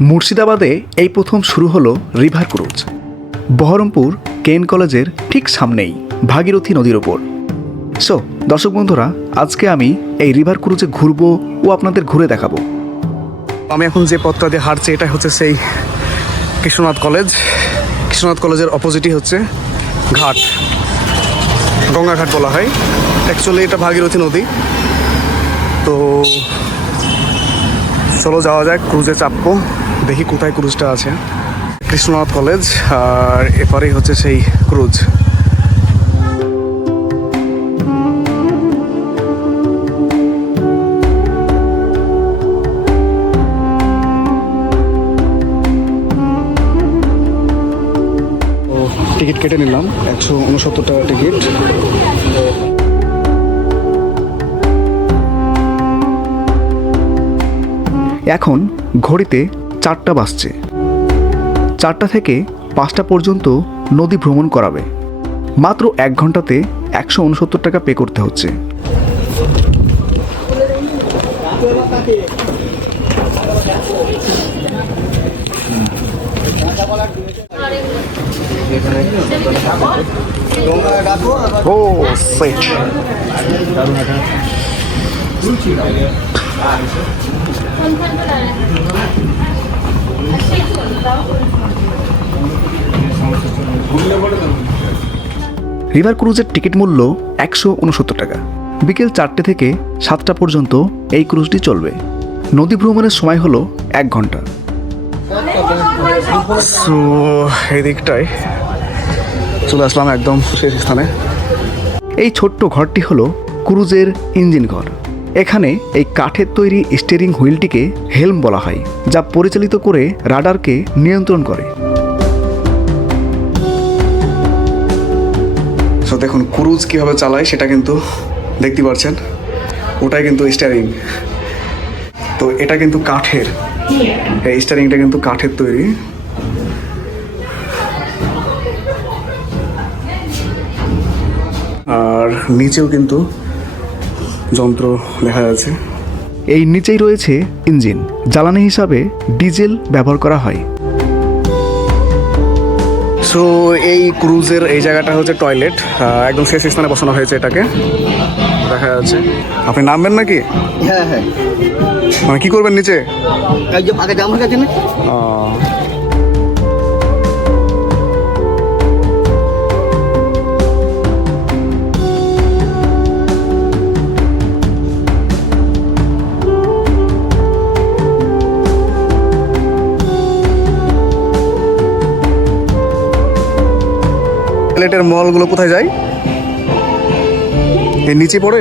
মুর্শিদাবাদে এই প্রথম শুরু হলো রিভার ক্রুজ। বহরমপুর কেন কলেজের ঠিক সামনেই, ভাগীরথী নদীর ওপর। সো দর্শক বন্ধুরা, আজকে আমি এই রিভার ক্রুজে ঘুরবো ও আপনাদের ঘুরে দেখাবো। আমি এখন যে পথটা দিয়ে হাঁটছি এটা হচ্ছে সেই কৃষ্ণনাথ কলেজ। কৃষ্ণনাথ কলেজের অপোজিটই হচ্ছে ঘাট। গঙ্গাঘাট বলা হয়। অ্যাকচুয়ালি এটা ভাগীরথী নদী। তো চলো যাওয়া যাক ক্রুজে চাপবো। দেখি কোথায় ক্রুজটা আছে। কৃষ্ণনাথ কলেজ আর এপারেই হচ্ছে সেই ক্রুজ টিকিট কেটে নিলাম, একশো উনসত্তর টাকা টিকিট। এখন ঘড়িতে চারটা বাজছে। চারটা থেকে পাঁচটা পর্যন্ত নদী ভ্রমণ করাবে। মাত্র এক ঘন্টাতে একশো উনসত্তর টাকা পে করতে হচ্ছে। ও রিভার ক্রুজের টিকিট মূল্য একশো উনসত্তর টাকা। বিকেল চারটে থেকে সাতটা পর্যন্ত এই ক্রুজটি চলবে। নদী ভ্রমণের সময় হলো এক ঘণ্টা। সো চলে আসলাম একদম শেষ স্থানে। এই ছোট্ট ঘরটি হলো ক্রুজের ইঞ্জিন ঘর। এখানে এই কাঠের তৈরি স্টিয়ারিং হুইলটিকে হেলম বলা হয়, যা পরিচালিত করে রাডারকে নিয়ন্ত্রণ করে। সো দেখুন ক্রুজ কীভাবে চালায় সেটা কিন্তু দেখতে পাচ্ছেন। ওটাই কিন্তু স্টারিং তো এটা কিন্তু কাঠের। এই স্টারিংটা কিন্তু কাঠের তৈরি। আর নিচেও কিন্তু যন্ত্র দেখা যাচ্ছে। এই নিচেই রয়েছে ইঞ্জিন। জ্বালানি হিসাবে ডিজেল ব্যবহার করা হয়। সো এই ক্রুজের এই জায়গাটা হচ্ছে টয়লেট। একদম শেষ স্থানে বসানো হয়েছে এটাকে। দেখা যাচ্ছে। আপনি নামবেন নাকি? হ্যাঁ হ্যাঁ। মানে কি করবেন নিচে? প্লেটের মলগুলো কোথায় যায়? এর নিচে পড়ে?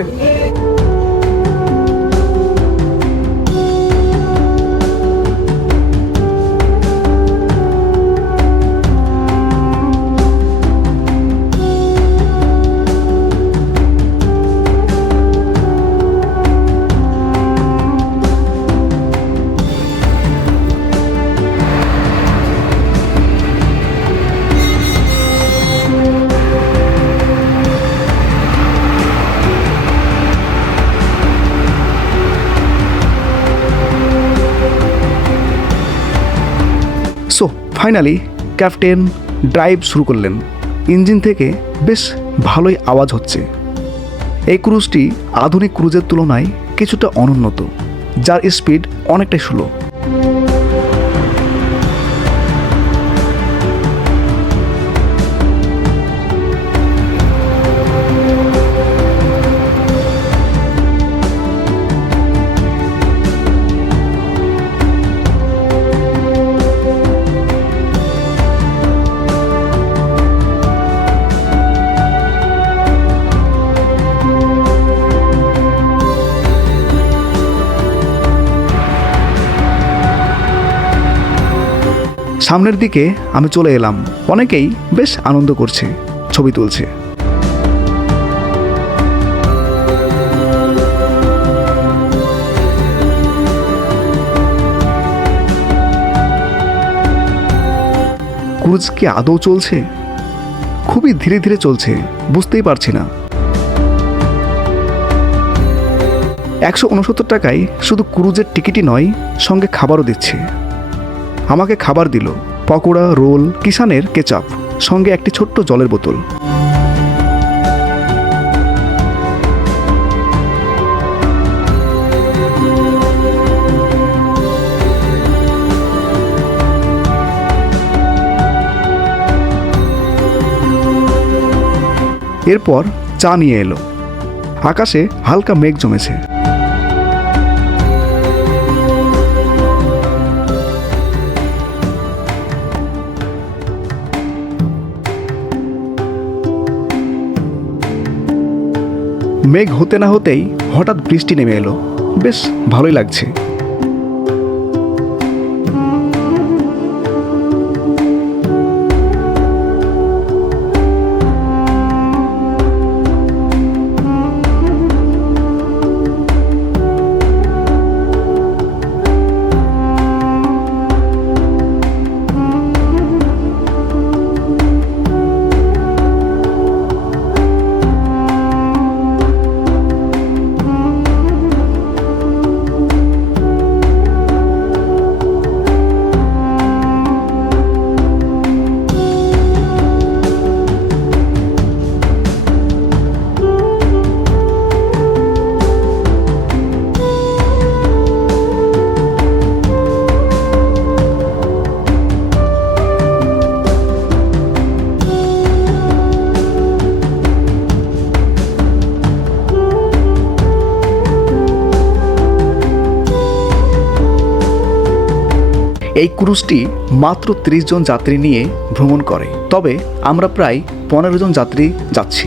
সো ফাইনালি ক্যাপ্টেন ড্রাইভ শুরু করলেন। ইঞ্জিন থেকে বেশ ভালোই আওয়াজ হচ্ছে। এই ক্রুজটি আধুনিক ক্রুজের তুলনায় কিছুটা অনুন্নত, যার স্পিড অনেকটাই স্লো সামনের দিকে আমি চলে এলাম। অনেকেই বেশ আনন্দ করছে, ছবি তুলছে। ক্রুজ কি আদৌ চলছে? খুবই ধীরে ধীরে চলছে, বুঝতেই পারছি না। একশো উনসত্তর টাকায় শুধু ক্রুজের টিকিটই নয়, সঙ্গে খাবারও দিচ্ছে। আমাকে খাবার দিল, পকোড়া, রোল কিষানের কেচাপ, সঙ্গে একটি ছোট্ট জলের বোতল। এরপর চা নিয়ে এলো। আকাশে হালকা মেঘ জমেছে। মেঘ হতে না হতেই হঠাৎ বৃষ্টি নেমে এলো। বেশ ভালোই লাগছে। এই ক্রুজটি মাত্র ৩০ জন যাত্রী নিয়ে ভ্রমণ করে। তবে আমরা প্রায় পনেরো জন যাত্রী যাচ্ছি।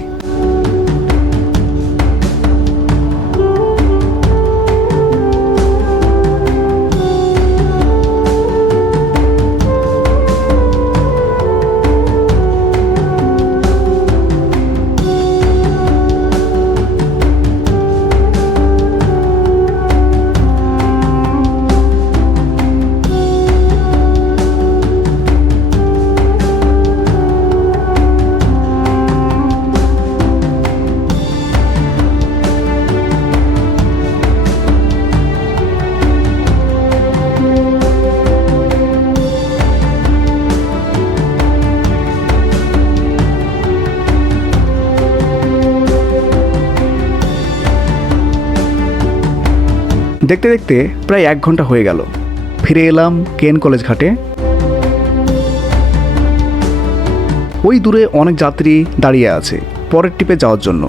দেখতে দেখতে প্রায় এক ঘণ্টা হয়ে গেল। ফিরে এলাম কেন কলেজ ঘাটে। ওই দূরে অনেক যাত্রী দাঁড়িয়ে আছে, পরের টিপে যাওয়ার জন্য।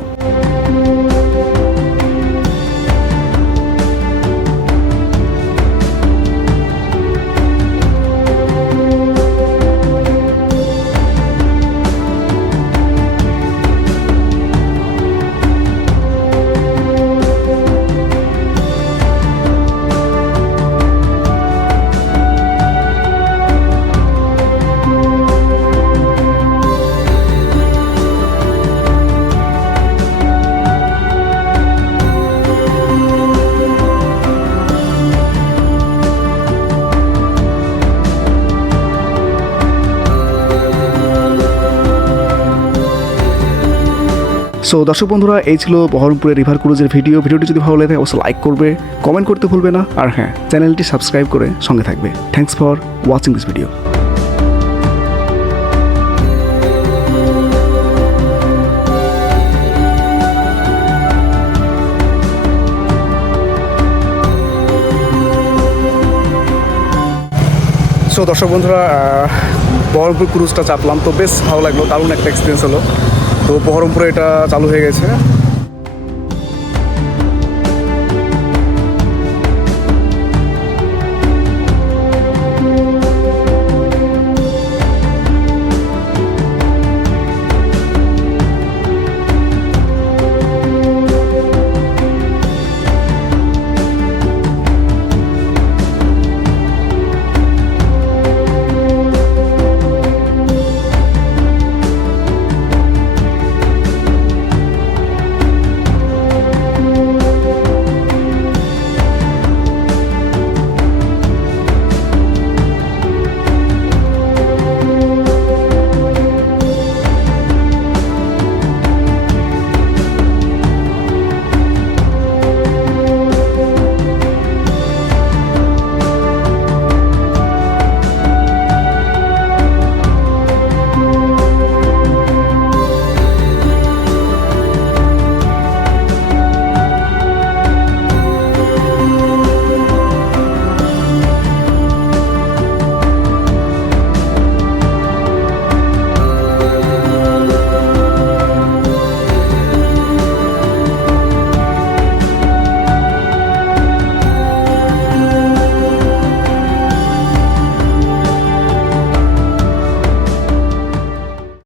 সো দর্শক বন্ধুরা, এই ছিল বহরমপুরের রিভার ক্রুজের ভিডিও ভিডিওটি যদি ভালো লাগে, অবশ্যই লাইক করবে কমেন্ট করতে ভুলবে না। আর হ্যাঁ চ্যানেলটি সাবস্ক্রাইব করে সঙ্গে থাকবে। Thanks for watching this video so দর্শক বন্ধুরা বহরমপুর ক্রুজটা চাপলাম। তো বেশ ভালো লাগল, দারুণ একটা এক্সপিরিয়েন্স হলো। তো বহরমপুরে এটা চালু হয়ে গেছে।